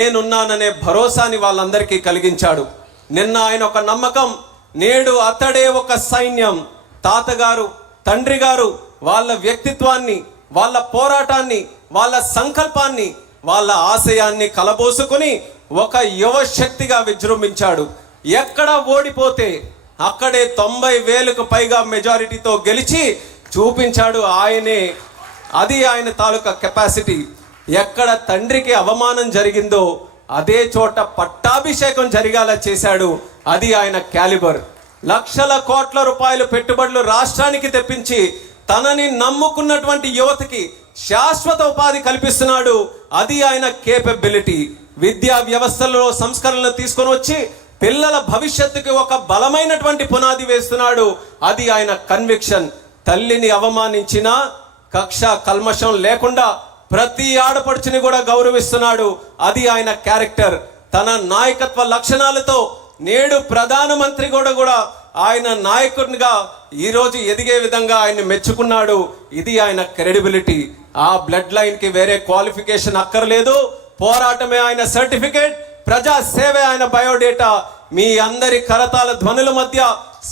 నేనున్నాననే భరోసాని వాళ్ళందరికీ కలిగించాడు. నిన్న ఆయన ఒక నమ్మకం, నేడు అతడే ఒక సైన్యం. తాతగారు, తండ్రి గారు వాళ్ళ వ్యక్తిత్వాన్ని, వాళ్ళ పోరాటాన్ని, వాళ్ళ సంకల్పాన్ని, వాళ్ళ ఆశయాన్ని కలబోసుకుని ఒక యువ శక్తిగా విజృంభించాడు. ఎక్కడ ఓడిపోతే అక్కడే 90,000కు పైగా మెజారిటీతో గెలిచి చూపించాడు ఆయనే. అది ఆయన తాలూకా కెపాసిటీ. ఎక్కడ తండ్రికి అవమానం జరిగిందో అదే చోట పట్టాభిషేకం జరిగేలా చేశాడు. అది ఆయన క్యాలిబర్. లక్షల కోట్ల రూపాయలు పెట్టుబడులు రాష్ట్రానికి తెప్పించి తనని నమ్ముకున్నటువంటి యువతకి శాశ్వత ఉపాధి కల్పిస్తున్నాడు. అది ఆయన కేపబిలిటీ. విద్యా వ్యవస్థలో సంస్కరణలు తీసుకొని వచ్చి పిల్లల భవిష్యత్తుకి ఒక బలమైనటువంటి పునాది వేస్తున్నాడు. అది ఆయన కన్విక్షన్. తల్లిని అవమానించినా కక్ష కల్మషం లేకుండా ప్రతి ఆడపడుచుని కూడా గౌరవిస్తున్నాడు. అది ఆయన క్యారెక్టర్. తన నాయకత్వ లక్షణాలతో నేడు ప్రధానమంత్రి కూడా ఆయన నాయకునిగా ఈరోజు ఎదిగే విధంగా ఆయన మెచ్చుకున్నాడు. ఇది ఆయన క్రెడిబిలిటీ. ఆ బ్లడ్ లైన్కి వేరే క్వాలిఫికేషన్ అక్కర్లేదు. పోరాటమే ఆయన సర్టిఫికేట్, ప్రజా సేవే ఆయన బయోడేటా. మీ అందరి కరతాల ధ్వనుల మధ్య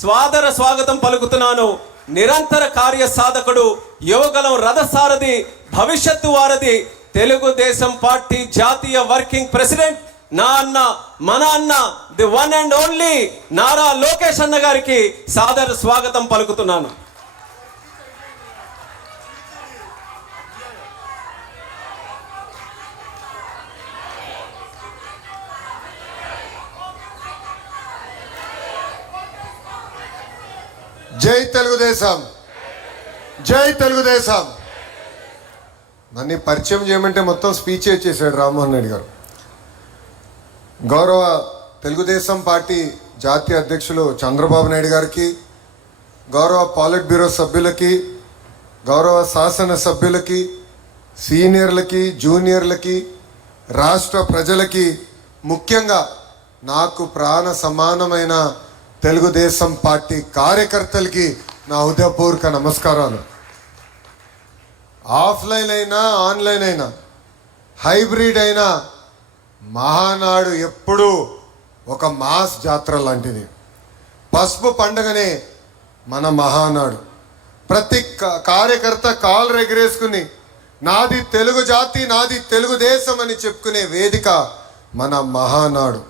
స్వాదర స్వాగతం పలుకుతున్నాను. నిరంతర కార్య సాధకుడు, యువగలం రథసారథి, భవిష్యత్తు వారధి, తెలుగుదేశం పార్టీ జాతీయ వర్కింగ్ ప్రెసిడెంట్, నా అన్న, మన అన్న, the one and only Nara Lokesh అన్న గారికి సాదర స్వాగతం పలుకుతున్నాను. జై తెలుగుదేశం, జై తెలుగుదేశం. నన్ను పరిచయం చేయమంటే మొత్తం స్పీచ్ చేశాడు రామ్మోహన్ రెడ్డి గారు. గౌరవ తెలుగుదేశం పార్టీ జాతీయ అధ్యక్షులు చంద్రబాబు నాయుడు గారికి, గౌరవ పాలిట్ బ్యూరో సభ్యులకి, గౌరవ శాసన సభ్యులకి, సీనియర్లకి, జూనియర్లకి, రాష్ట్ర ప్రజలకి, ముఖ్యంగా నాకు ప్రాణ సమానమైన తెలుగుదేశం పార్టీ కార్యకర్తలకి నా హృదయపూర్వక నమస్కారాలు. ఆఫ్లైన్ అయినా ఆన్లైన్ అయినా హైబ్రిడ్ అయినా మహానాడు ఎప్పుడూ ఒక మాస్ జాతర లాంటిది. పసుపు పండుగనే మన మహానాడు. ప్రతి కార్యకర్త కాలు ఎగరేసుకుని నాది తెలుగు జాతి, నాది తెలుగుదేశం అని చెప్పుకునే వేదిక మన మహానాడు.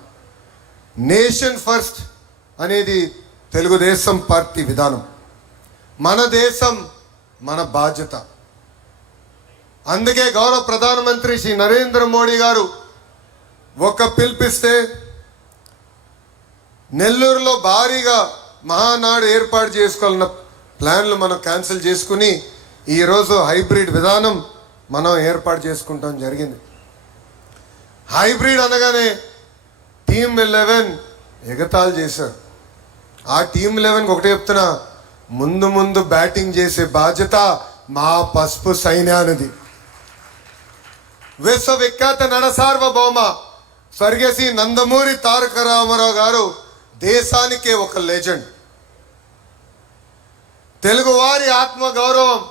నేషన్ ఫస్ట్ అనేది తెలుగుదేశం పార్టీ విధానం. మన దేశం మన బాధ్యత. అందుకే గౌరవ ప్రధానమంత్రి శ్రీ నరేంద్ర మోడీ గారు ఒక పిలిపిస్తే నెల్లూరులో భారీగా మహానాడు ఏర్పాటు చేసుకోవాలన్న ప్లాన్లు మనం క్యాన్సిల్ చేసుకుని ఈరోజు హైబ్రిడ్ విధానం మనం ఏర్పాటు చేసుకుంటాం జరిగింది. హైబ్రిడ్ అనగానే టీమ్ 11 ఎగతాళి చేశారు. ఆ టీమ్ 11కి ఒకటే చెప్తున్నా, ముందు బ్యాటింగ్ చేసే బాధ్యత మా పసుపు సైన్యానిది. విశ్వవిఖ్యాత నట సార్వభౌమ స్వర్గశ్రీ నందమూరి తారక రామారావు గారు దేశానికే ఒక లెజెండ్. తెలుగువారి ఆత్మగౌరవం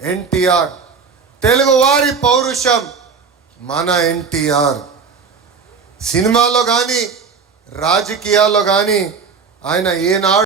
ఎన్టీఆర్, తెలుగువారి పౌరుషం మన ఎన్టీఆర్. సినిమాల్లో కానీ రాజకీయాల్లో కానీ ఆయన ఏనాడు